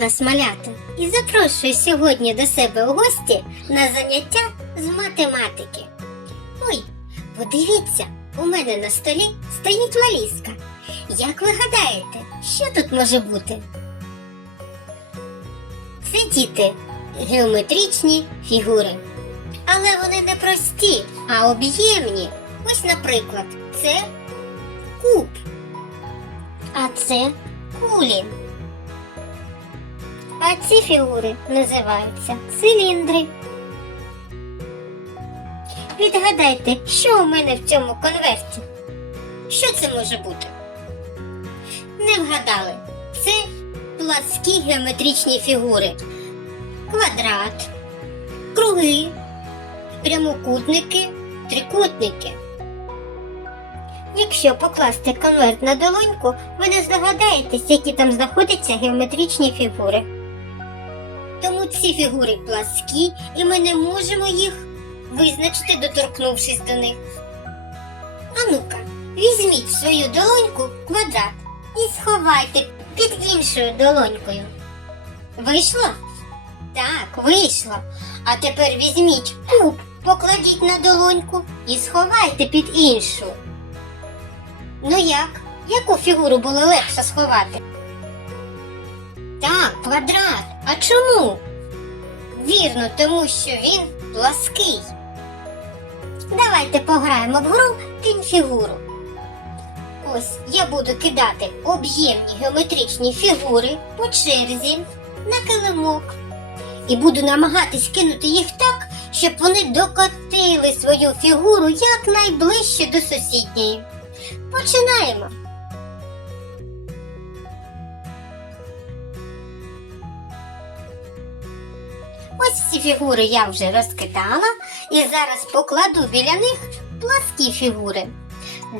вас, малята, і запрошую сьогодні до себе у гості на заняття з математики. Ой, подивіться, у мене на столі стоїть валізка. Як ви гадаєте, що тут може бути? Це діти, геометричні фігури. Але вони не прості, а об'ємні. Ось, наприклад, це куб. А це кулі. А ці фігури називаються циліндри. Відгадайте, що у мене в цьому конверті? Що це може бути? Не вгадали. Це пласкі геометричні фігури. Квадрат, круги, прямокутники, трикутники. Якщо покласти конверт на долоньку, ви не здогадаєтесь, які там знаходяться геометричні фігури. Ці фігури пласкі, і ми не можемо їх визначити, доторкнувшись до них. А ну-ка, візьміть в свою долоньку квадрат і сховайте під іншою долонькою. Вийшло? Так, вийшло. А тепер візьміть куб, покладіть на долоньку і сховайте під іншу. Ну як? Яку фігуру було легше сховати? Так, квадрат. А чому? Вірно, тому що він плаский. Давайте пограємо в гру кінь фігуру. Ось я буду кидати об'ємні геометричні фігури по черзі на килимок. І буду намагатись кинути їх так, щоб вони докотили свою фігуру якнайближче до сусідньої. Починаємо. Ось всі фігури я вже розкидала і зараз покладу біля них пласкі фігури.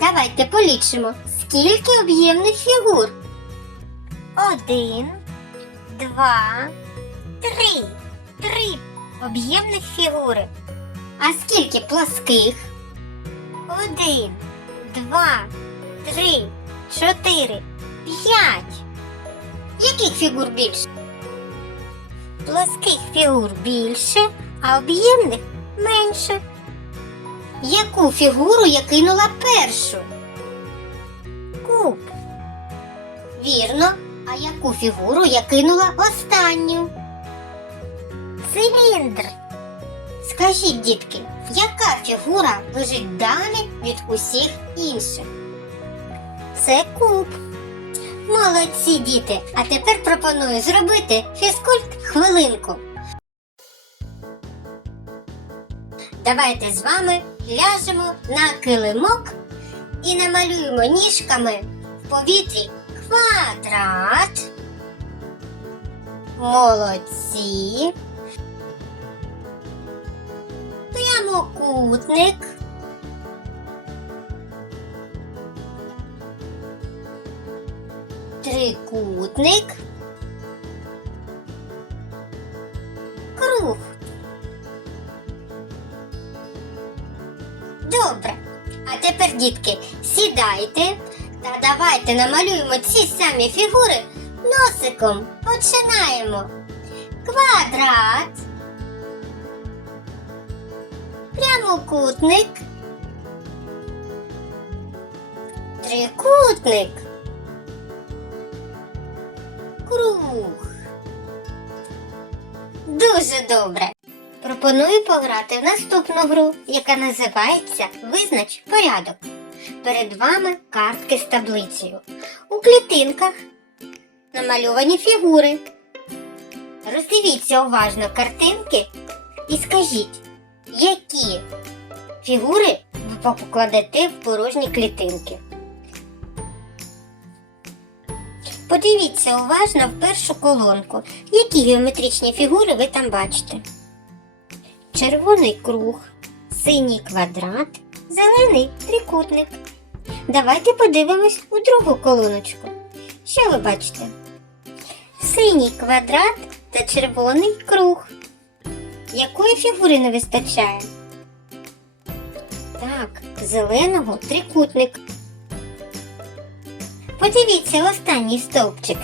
Давайте полічимо, скільки об'ємних фігур. Один, два, три. Три об'ємних фігури. А скільки пласких? Один, два, три, чотири, п'ять. Яких фігур більше? Плоских фігур більше, а об'ємних менше. Яку фігуру я кинула першу? Куб. Вірно. А яку фігуру я кинула останню? Циліндр. Скажіть, дітки, яка фігура лежить далі від усіх інших? Це куб. Молодці діти! А тепер пропоную зробити фізкульт хвилинку. Давайте з вами ляжемо на килимок і намалюємо ніжками в повітрі квадрат. Молодці. Прямокутник. Трикутник. Круг. Добре. А тепер, дітки, сідайте та давайте намалюємо ці самі фігури носиком. Починаємо. Квадрат. Прямокутник. Трикутник. Круг. Дуже добре. Пропоную пограти в наступну гру, яка називається Визнач порядок. Перед вами картки з таблицею. У клітинках намальовані фігури. Роздивіться уважно картинки і скажіть, які фігури ви покладете в порожні клітинки. Подивіться уважно в першу колонку, які геометричні фігури ви там бачите. Червоний круг, синій квадрат, зелений трикутник. Давайте подивимось у другу колоночку. Що ви бачите? Синій квадрат та червоний круг. Якої фігури не вистачає? Так, зеленого трикутник. Подивіться останній стовпчик.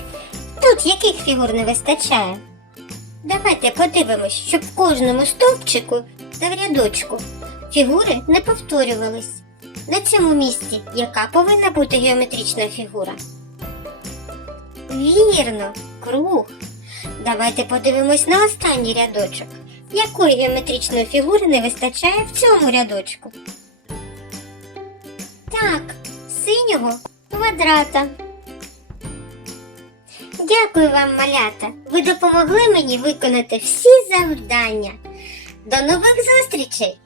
тут яких фігур не вистачає? Давайте подивимось, щоб в кожному стовпчику та в рядочку фігури не повторювались. На цьому місці яка повинна бути геометрична фігура? Вірно, круг. Давайте подивимось на останній рядочок. Якої геометричної фігури не вистачає в цьому рядочку? Так, синього квадрата. Дякую вам, малята. Ви допомогли мені виконати всі завдання. До нових зустрічей!